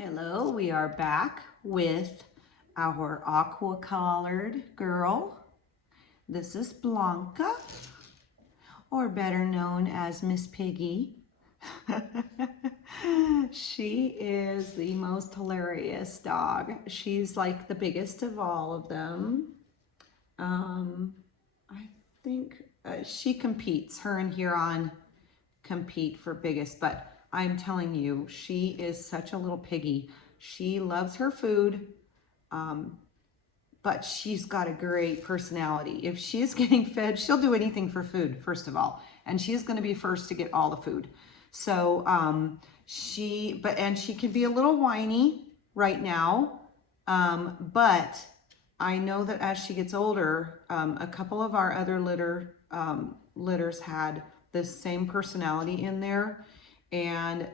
Hello, we are back with our aqua-collared girl. This is Blanca, or better known as Miss Piggy. She is the most hilarious dog. She's like the biggest of all of them. I think she competes, her and Huron compete for biggest, but I'm telling you, she is such a little piggy. She loves her food, but she's got a great personality. If she is getting fed, she'll do anything for food, first of all, and she is going to be first to get all the food. So she can be a little whiny right now, but I know that as she gets older, a couple of our other litters had this same personality in there, and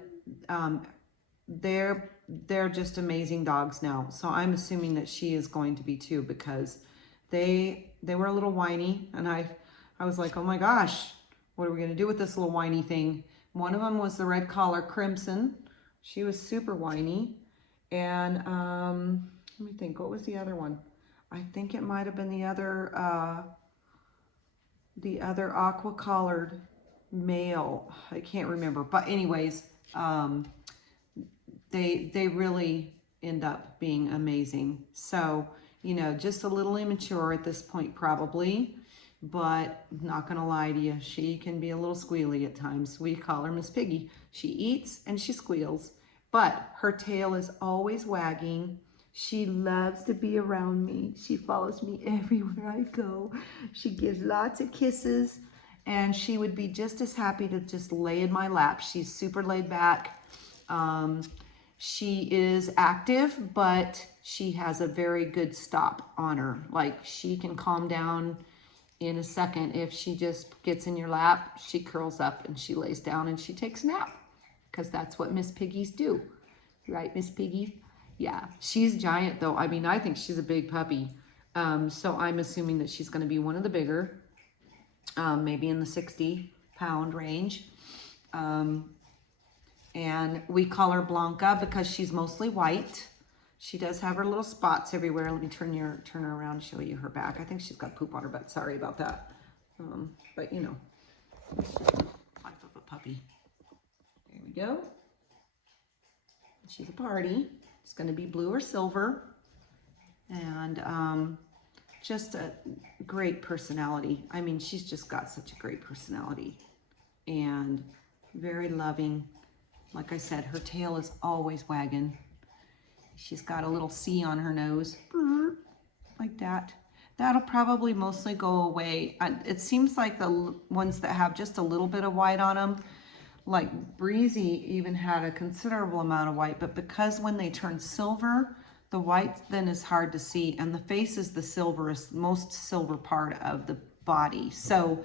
they're just amazing dogs now. So I'm assuming that she is going to be too, because they were a little whiny, and I was like, oh my gosh, what are we gonna do with this little whiny thing? One of them was the red collar Crimson. She was super whiny, and let me think, what was the other one? I think it might have been the other aqua collared male. I can't remember, but anyways, they really end up being amazing. So, you know, just a little immature at this point probably, but not gonna lie to you, she can be a little squealy at times. We call her Miss Piggy. She eats and she squeals, but her tail is always wagging. She loves to be around me. She follows me everywhere I go. She gives lots of kisses, and she would be just as happy to just lay in my lap. She's super laid back. She is active, but she has a very good stop on her. Like, she can calm down in a second. If she just gets in your lap, she curls up and she lays down and she takes a nap, because that's what Miss Piggies do. Right, Miss Piggy? Yeah, she's giant though. I mean, I think she's a big puppy. So I'm assuming that she's going to be one of the bigger, maybe in the 60-pound range. And we call her Blanca because she's mostly white. She does have her little spots everywhere. Let me turn her around and show you her back. I think she's got poop on her butt. Sorry about that. But you know, it's just the life of a puppy. There we go. She's a party. It's going to be blue or silver. And just a great personality. I mean, she's just got such a great personality. And very loving. Like I said, her tail is always wagging. She's got a little C on her nose, like that. That'll probably mostly go away. It seems like the ones that have just a little bit of white on them, like Breezy even had a considerable amount of white, but because when they turn silver, the white then is hard to see, and the face is the most silver part of the body. So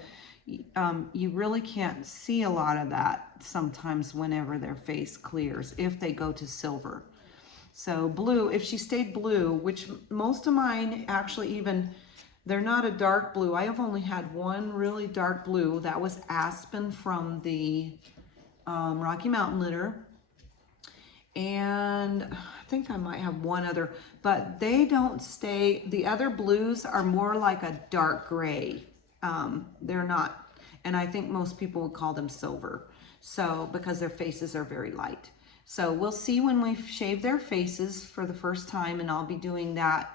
you really can't see a lot of that sometimes whenever their face clears, if they go to silver. So blue, if she stayed blue, which most of mine actually even, they're not a dark blue. I have only had one really dark blue. That was Aspen from the Rocky Mountain litter. And I think I might have one other, but they don't stay. The other blues are more like a dark gray. They're not, and I think most people would call them silver. So, because their faces are very light. So we'll see when we shave their faces for the first time, and I'll be doing that,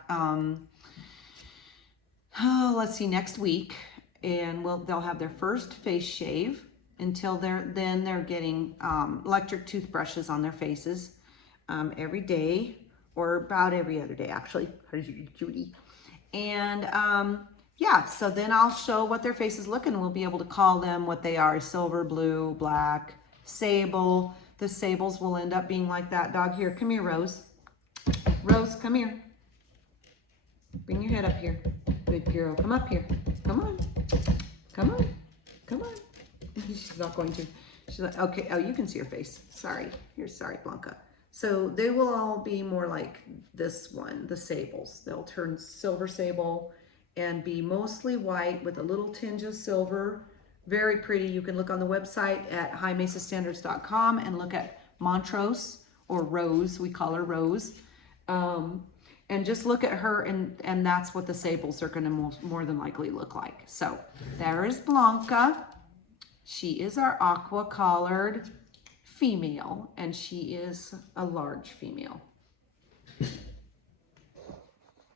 let's see, next week. And they'll have their first face shave. Until they're getting electric toothbrushes on their faces every day, or about every other day actually. Cutie. And yeah, so then I'll show what their faces look, and we'll be able to call them what they are: silver, blue, black, sable. The sables will end up being like that dog here. Come here, Rose. Rose, come here. Bring your head up here. Good girl. Come up here. Come on. Come on. Come on. She's not going to. She's like, okay, oh, you can see her face. Sorry. You're sorry, Blanca. So they will all be more like this one, the sables. They'll turn silver sable and be mostly white with a little tinge of silver. Very pretty. You can look on the website at highmesastandards.com and look at Montrose or Rose. We call her Rose. And just look at her, and that's what the sables are going to more than likely look like. So there is Blanca. She is our aqua collared female, and she is a large female.